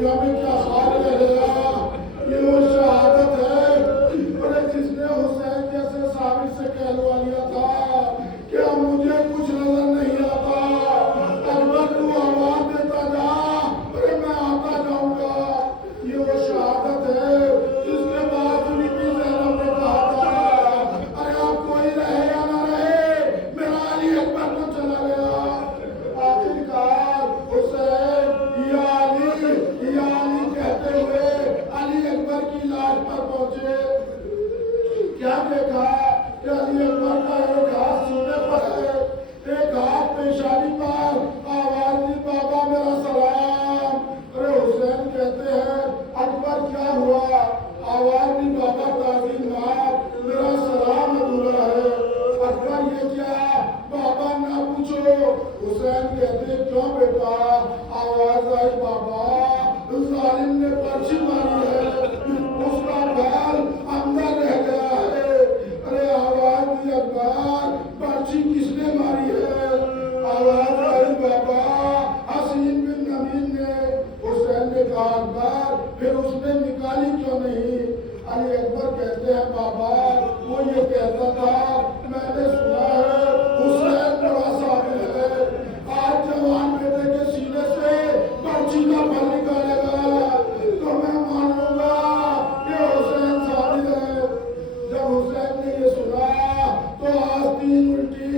दुनिया में क्या हाल रह गया। ये वो शहादत है अरे जिसने हुसैन जैसे साबिर से कहलवा लिया था क्या मुझे कुछ नजर नहीं आता, अकबर तू आवाज देता जा अरे मैं आता जाऊंगा। ये वो शहादत है जिसके बाद बीबी ज़ैनब ने कहा था अरे आप कोई रहे या ना रहे मेरा अली अकबर तो चला गया। आखिरकार हुसैन या अली कहते हुए अली अकबर की लाश पर पहुंचे। क्या देखा कि अली अकबर का एक हाथ सीने पर है, एक हाथ पेशानी पर, आवाज दी बाबा मेरा सलाम। अरे हुसैन कहते हैं अकबर क्या हुआ, आवाज दी बाबा ताज़ीम मार मेरा सलाम अधूरा है। अकबर ये क्या, बाबा ना पूछो। हुसैन कहते क्यों बेटा, आवाज आई बाबा जालिम ने पर्ची मारी है, उसका बाल अंदर रह गया है। अरे आवाज दी अकबर पर्ची किसने मारी है, आवाज आई बाबा हसीन बिन नबीन ने। हुसैन ने कहा अकबर फिर उसने निकाली क्यों नहीं। अली अकबर कहते हैं बाबा वो ये कहता था मैंने सुना है हुसैन बड़ा साबिर है, आज जवान बेटे के सीने से पर्ची का फल निकालेगा तो मैं मान लूंगा कि हुसैन साबिर है। जब हुसैन ने ये सुना तो आस्तीन उल्टी,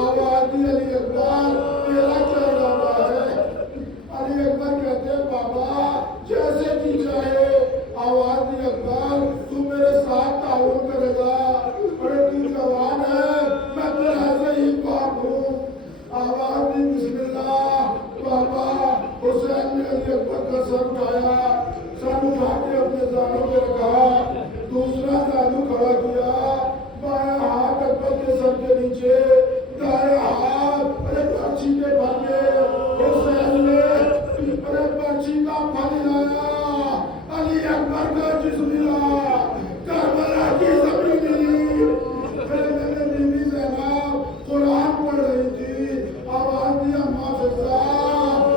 आवाज दी अली अकबर तेरा क्या इरादा है। अली अकबर कहते हैं बाबा जैसे जी चाहे। आवाज दी अकबर तू मेरे साथ ताउन करेगा, अरे तू जवान है मैं तेरा से ही बाप हूँ। आवाज दी बिस्मिल्लाह बाबा। हुसैन ने अली अकबर का सर उठाया, सर उठा के अपने दानों में रखा, दूसरा दानू खड़ा किया, बाया हाथ अकबर के सर के नीचे, दाया हाथ अरे पर्ची के भर में। हुसैन ने अरे पर्ची का फल लाया, अली अकबर का जिस्म मिला, करबला की जमीन मिली। मैंने बीबी ज़ैनब कुरान पढ़ रही थी, आवाज दी अम्मा फिजा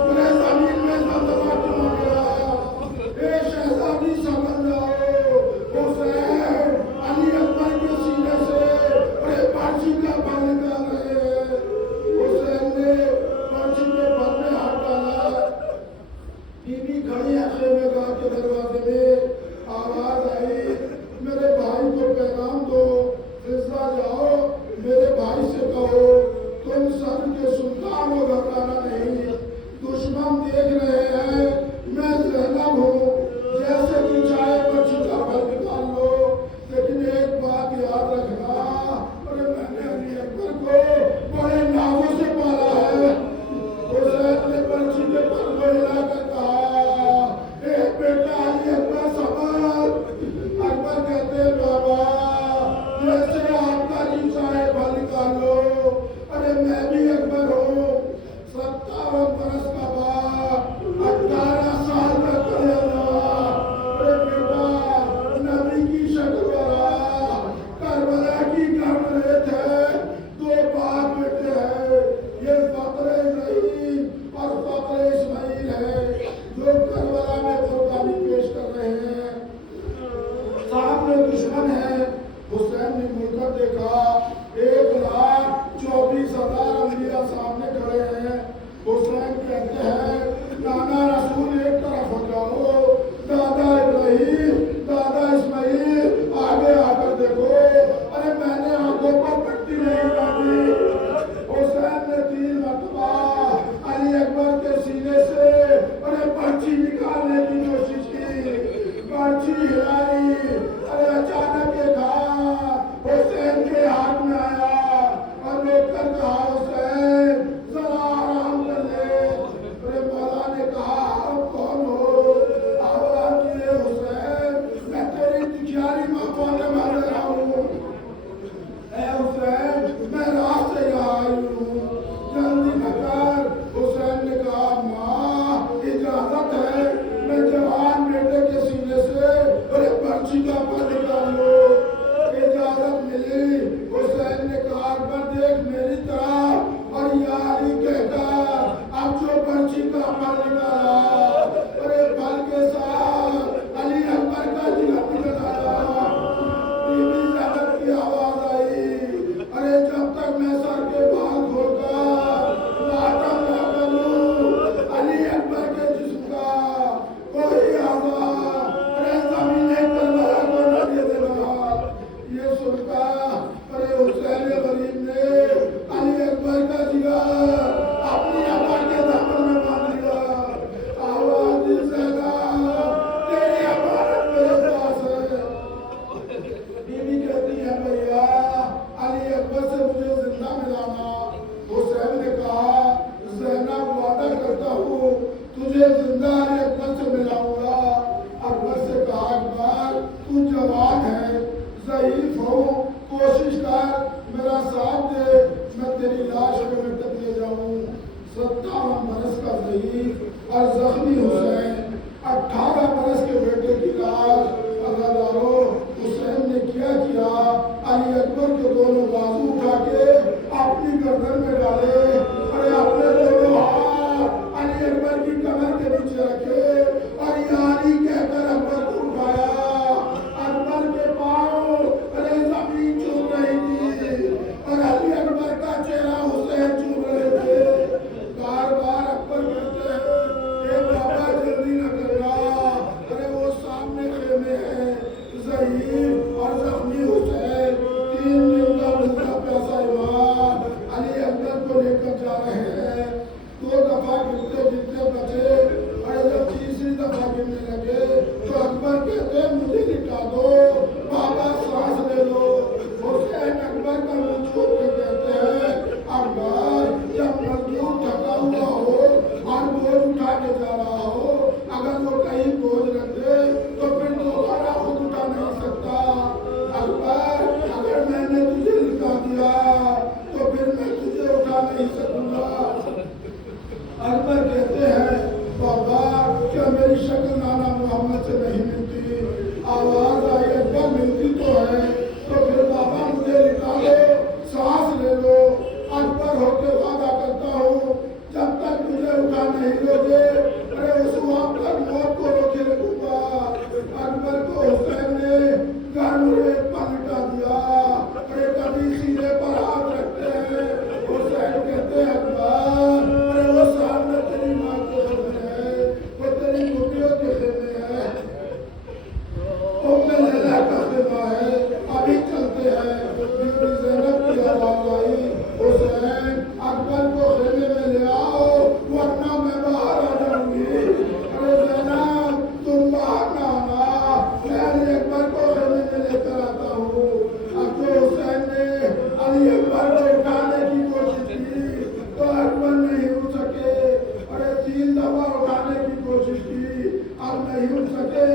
मेरे जमीन में ज़लज़ला क्यों आ गया। ए शहजादी समझ जाओ हुसैन अली अकबर के सीने से अरे पर्ची का फल निकाल रहे हैं। हुसैन ने पर्ची के फल में हाथ डाला, बीबी खड़ी है खेमे गाह के दरवाजे में। आवाज आई मेरे भाई को पैगाम दो, फिजा जाओ मेरे भाई से कहो तुम सब के सुल्तान हो, घबराना नहीं, दुश्मन देख रहे हैं मैं ज़ैनब हूँ, जैसे कि चाहे पर्ची का फल निकाल लो, लेकिन एक बात याद रखना अरे मैंने अली अकबर को बड़े नामों से पाला है। हुसैन ने पर्ची के फल को हिलाकर कहा एक बेटा अली अकबर समझ। अकबर कहते बाबा जैसे आपका जी चाहे फल निकाल लो, अरे मैं भी अकबर हूँ, 57 बरस का बाप, 18 साल का कलेजा, अरे बेटा नबी की शक्ल वाला, करबला की गमरेत है, 2 बाप बेटे हैं, ये फक्र इब्राहीम और फक्र इस्माइल है जो करबला में कुर्बानी पेश कर रहे हैं। सामने दुश्मन है। हुसैन ने मुड़कर देखा 1,24,000 अंबिया सामने खड़े हैं। हुसैन कहते हैं नाना रसूल एक तरफ हो जाओ, दादा इब्राहीम दादा इस्माइल आगे आकर देखो, अरे मैंने आंखों पर पट्टी नहीं बांधी। हुसैन ने 3 मरतबा अली अकबर के सीने से अरे पर्ची निकालने की कोशिश की, पर्ची हिलाई, अरे अचानक एक हाथ हुसैन के नहीं उठ सके।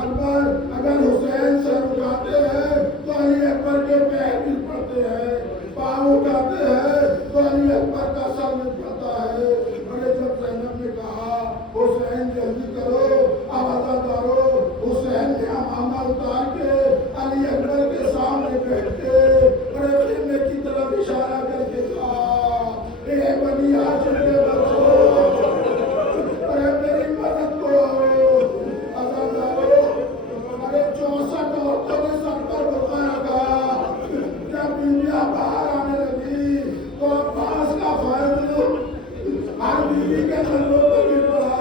अकबर अगर हुसैन सर उठाते हैं तो अली अकबर के पैर गिर पड़ते हैं, पाँव उठाते हैं तो अली अकबर का सर गिर पड़ता है। अरे जब ज़ैनब ने कहा हुसैन जल्दी करो, अब अज़ादारो, हुसैन ने अमामा उतार के अली अकबर के सामने बैठ के बड़े खेमे की तरफ इशारा करके कहा, ए बनी हाशिम के बच्चों, अरे मेरी मदद करो। अज़ादारो, अरे 64 औरतों ने सर पर बुखार रखा। जब बीवियां बाहर आने लगी तो अब्बास का फर्ज हर बीवी के कंधों पर गिर पड़ा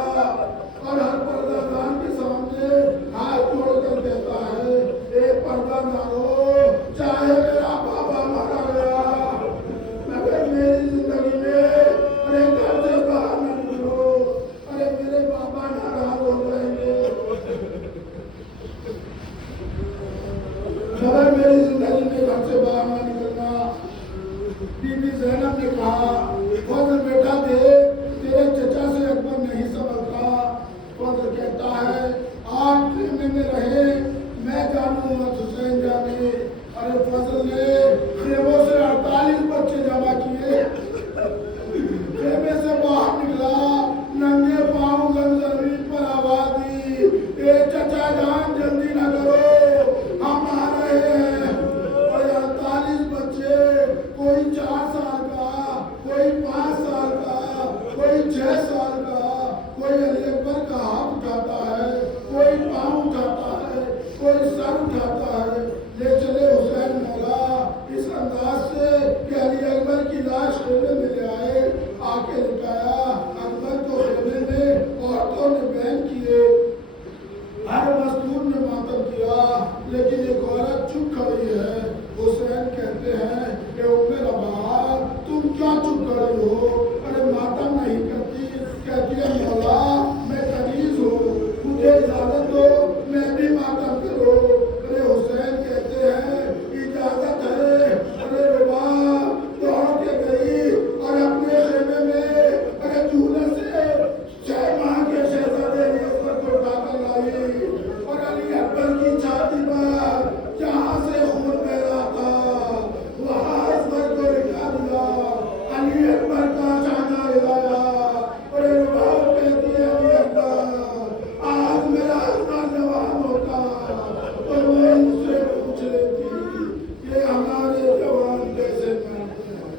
और हर पर्दादान के सामने हाथ जोड़कर कहता है, ए पर्दादारो, चाहे मेरा बाबा मारा गया मगर मेरी जिंदगी में अरे घर से बाहर न निकलो, अरे मेरे बाबा नाराज हो जाएंगे, मगर मेरी जिंदगी में घर से बाहर न निकलना। बीबी ज़ैनब ने कहा, फजल बेटा देख, तेरे चचा से अकबर नहीं संभलता। फजल कहता है, आप खेमे में रहे, मैं जानू मत हुसैन जाने। अरे फजल ने खेमों से 48 बच्चे जमा किए, खेमे से बाहर निकला, नंगे पाँव जमीन पर आवाज दी, ए चचा जान जल्दी न करो, हम आ रहे हैं। और 48 बच्चे, कोई 4 साल का, कोई 5 साल का, कोई 6 साल का, कोई अली अकबर का हाथ उठाता है, कोई पाँव उठाता है, कोई सर उठाता है। ले चले हुसैन मौला इस अंदाज से कि अली अकबर की लाश खेमे में ले आए, आके लुटाया। अकबर को खेमे में औरतों ने बैन किए, हर मजदूर ने मातम किया, लेकिन एक औरत चुप खड़ी है। हुसैन कहते हैं कि उम्मे रबा, तुम क्या चुप खड़ी हो? अरे मातम नहीं करती। कहती है, मौला मैं कनीज हूँ, मुझे इजाजत दो, मैं भी मातम करूँ। अरे हुसैन कहते हैं, इजाजत है। अरे रबा दौड़ के गई और अपने खेमे में अरे झूले से 6 माह के शहजादे अली अकबर को उठाकर लाई और अली अकबर की छाती पर जहाँ से खून बह रहा था वहाँ अकबर को लिखा दिया। अली अकबर का चांदा हिलाया। अरे रुबाब कहती है, अली अकबर आज मेरा अकबर जवान होता तो मैं इनसे पूछ लेती ये हमारे जवान कैसे मरते हैं।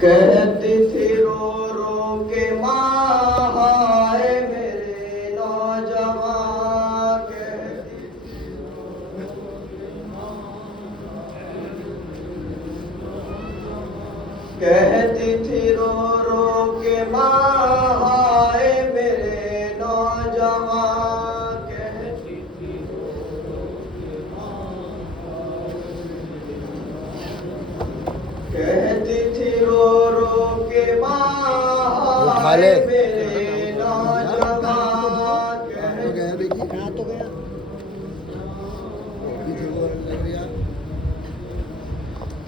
कहती थी रो रो के माँ, हाय मेरे नौजवान, कहती थी रो रो के माँ, हाय मेरे नौजवान, कहती थी कहती थी रो रो के माँ, हाय मेरे नौजवान,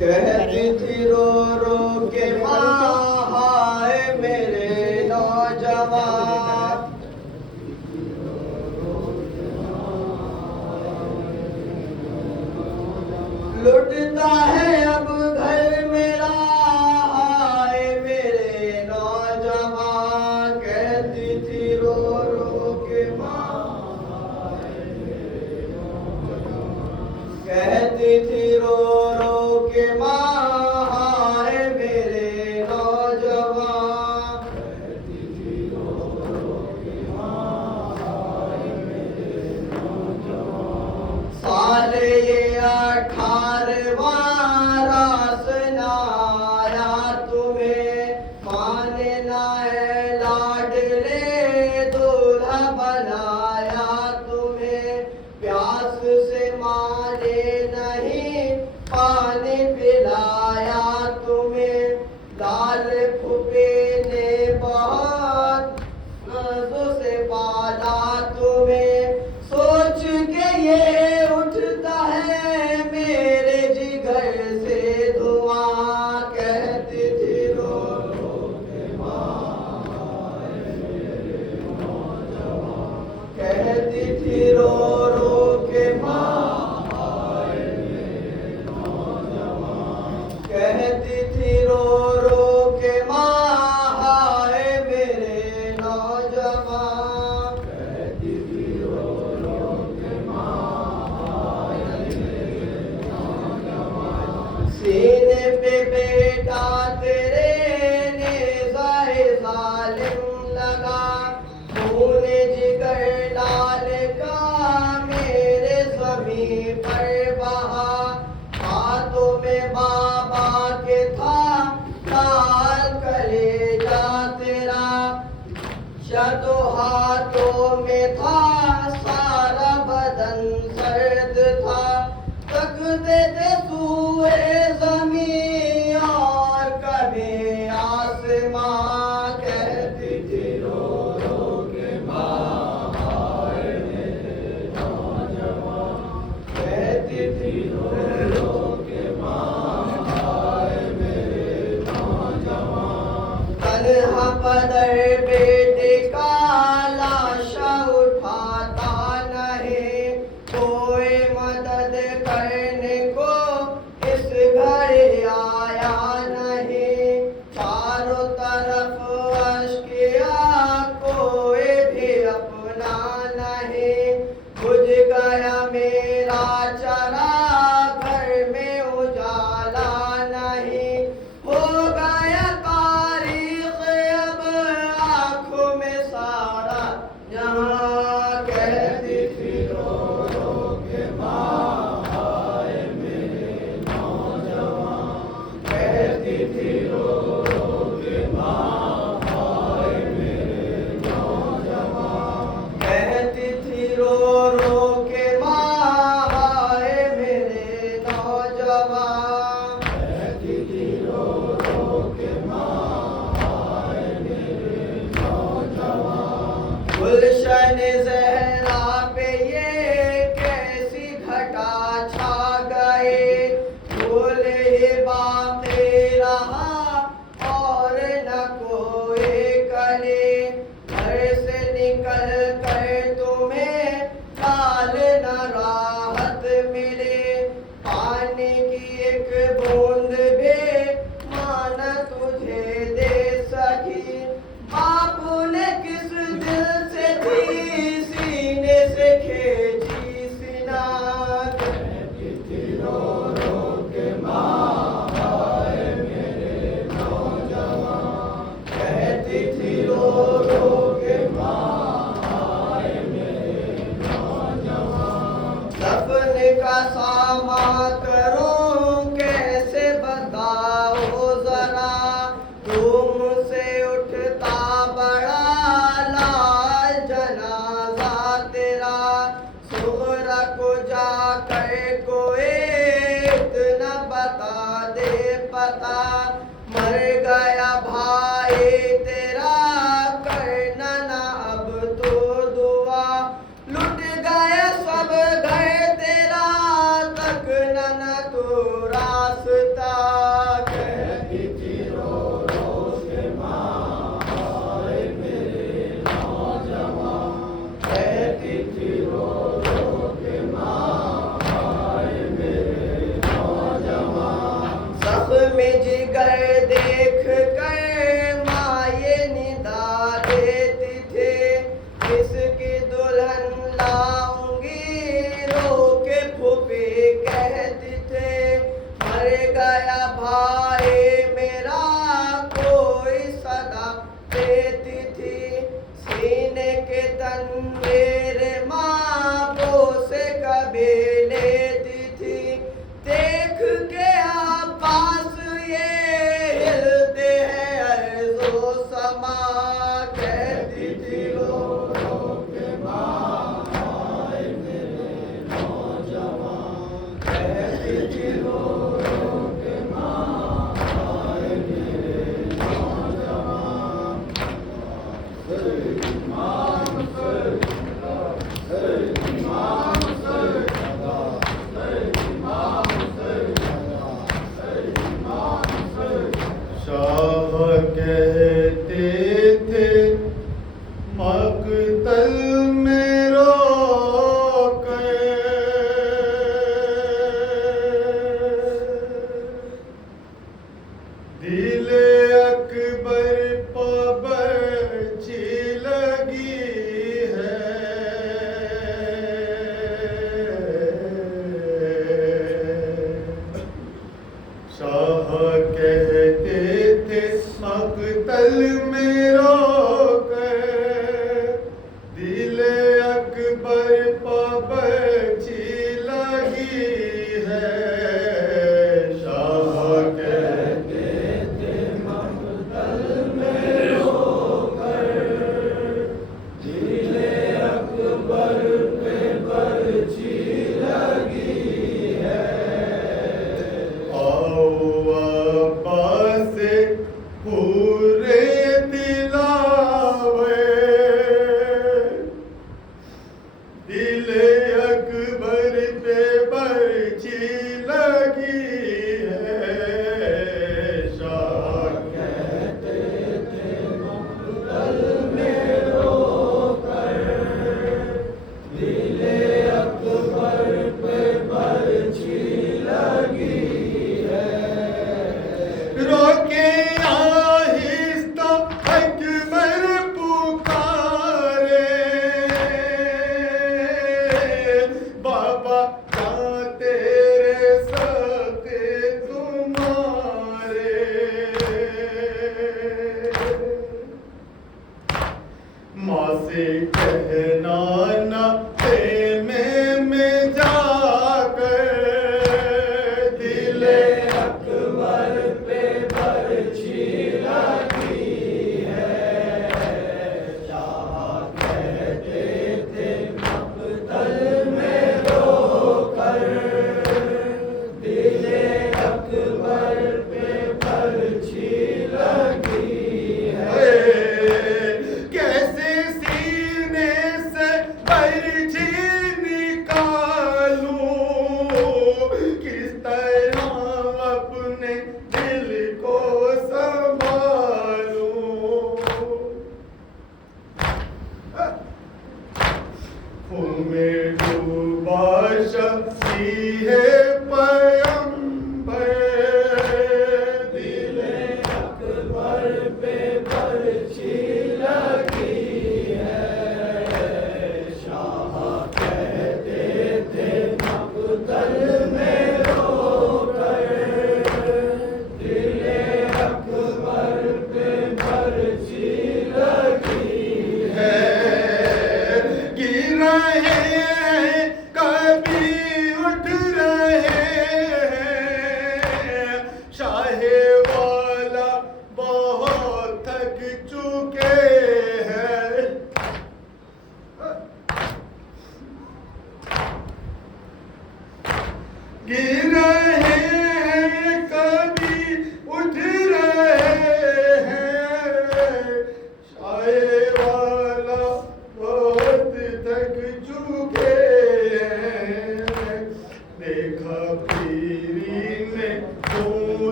कहती थी रो रो के माँ, हाय मेरे नौजवान, लुटता है अब घर मेरा, हाय मेरे नौजवान, थी रो रो के माँ हाय मेरे नौजवान। कहती थी रो रो के माँ सीने पे बेटा तेरे नेज़ाए ज़ालिम लगा, खूने जिगर लाल का मेरे ज़मीं पर बहा। हाथों में बाबा के था लाल कलेजा तेरा, शतों हाथों में था सारा बदन सर्द था। तकते थे सूए ज़मीं और कभी आसमां। कहती थी रो रो के माँ हाय मेरे नौजवान। कहती थी रो रो के माँ हाय मेरे नौजवान। तन्हा पदर बेटे का लाशा उठाता नहीं, कोई मदद करने को इस घर आया नहीं। चारों तरफ अश्किया कोई भी अपना नहीं, बुझ गया मेरा चरा घर में उजाला नहीं। हो गया तारीख अब आँखों में सारा जहाँ। कहती थी रो रो के माँ हाय मेरे नौजवान। कहती थी रो रो के माँ हाय मेरे नौजवान। कहती थी रो रो के माँ हाय मेरे नौजवान। कहती थी रो रो के माँ हाय मेरे नौजवान। गुलशन ज़हरा पे ये कैसी घटा छा गए, फूल ही बाकी रहा और न कोई कली। घर से निकल कर तुम्हें काल न राहत मिले, पानी की एक बूंद भी माना तुझे दे सकी। बापू ने किस दिल से थी सीने से खींची सीना। कहती थी रो रो के माँ हाय मेरे नौजवान। कहती थी रो रो के माँ हाय मेरे नौजवान। दफन का सामान करूं कैसे बताओ जरा, तुमसे उठता बड़ा लाल जनाजा तेरा। सुगरा को जाकर कोई इतना बता दे पता, मर गया भाई तेरा करना ना अब तो दुआ। लुट गया सब घर तेरा तक न तो रास्ता। कहती थी रो रो के माँ हाय मेरे नौजवान। कहती थी रो रो के माँ हाय मेरे नौजवान। ज़ख्म जिगर देख कर माँ ये निदा देती थे, किसकी दुल्हन लाऊंगी रो के फूफी कहती थे। मर गया भाई मेरा कोई सदा देती थी, सीने के तन मेरे माँ से कभी लेती थी। देख के आबास ये हिलते हैं अर्ज़ो समा। कहती थी रो रो के माँ हाय मेरे नौजवान। कहती थी रो रो के माँ हाय मेरे नौजवान। शाह कहते दिले अकबर पबची लगी है। शाह कहते थे मकतल में रोकर, दिले अकबर पबची लगी है। शाह कहते थे मकतल में रोकर, दिले अकबर पे बर्ची लगी है। आओ अब्बास पूरे दिलावे, दिले अकबर पे बर्ची लगी है। शाह कहते थे मकतल में रोकर, दिले अकबर पे बर्ची लगी है। रोके आहिस्ता अकबर पुकारे, बाबा कहाँ तेरे सके तुम्हारे। माँ से कहना ना में जाकर, दिले अकबर पे बर्ची लगी है। शाह कहते थे मकतल में रोकर, दिले अकबर पे बर्ची लगी है। कैसे सीने से बर्छी निकालूं, किस तरह अपने दिल को संभालूं। खून में डूबा शख्सी है पैगंबर, दिले अकबर पे बर्छी लगी है। शाह कहते थे मकतल में रोकर, दिले अकबर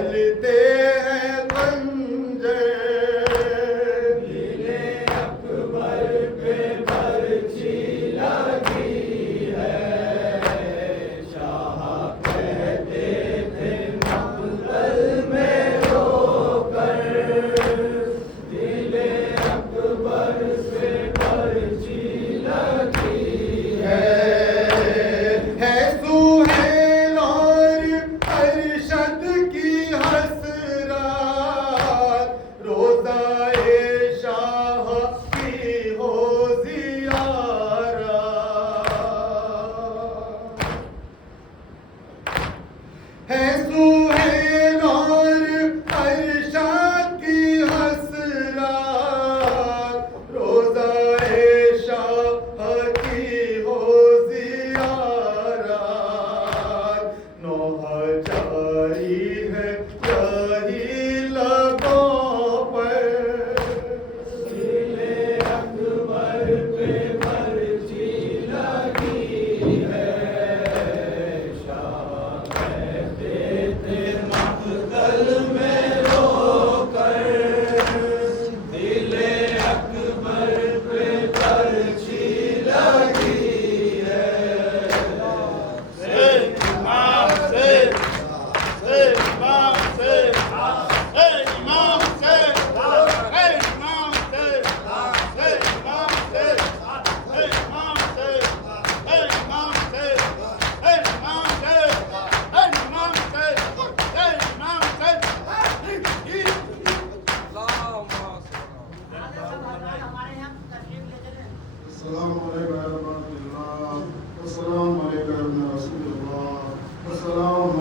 चलते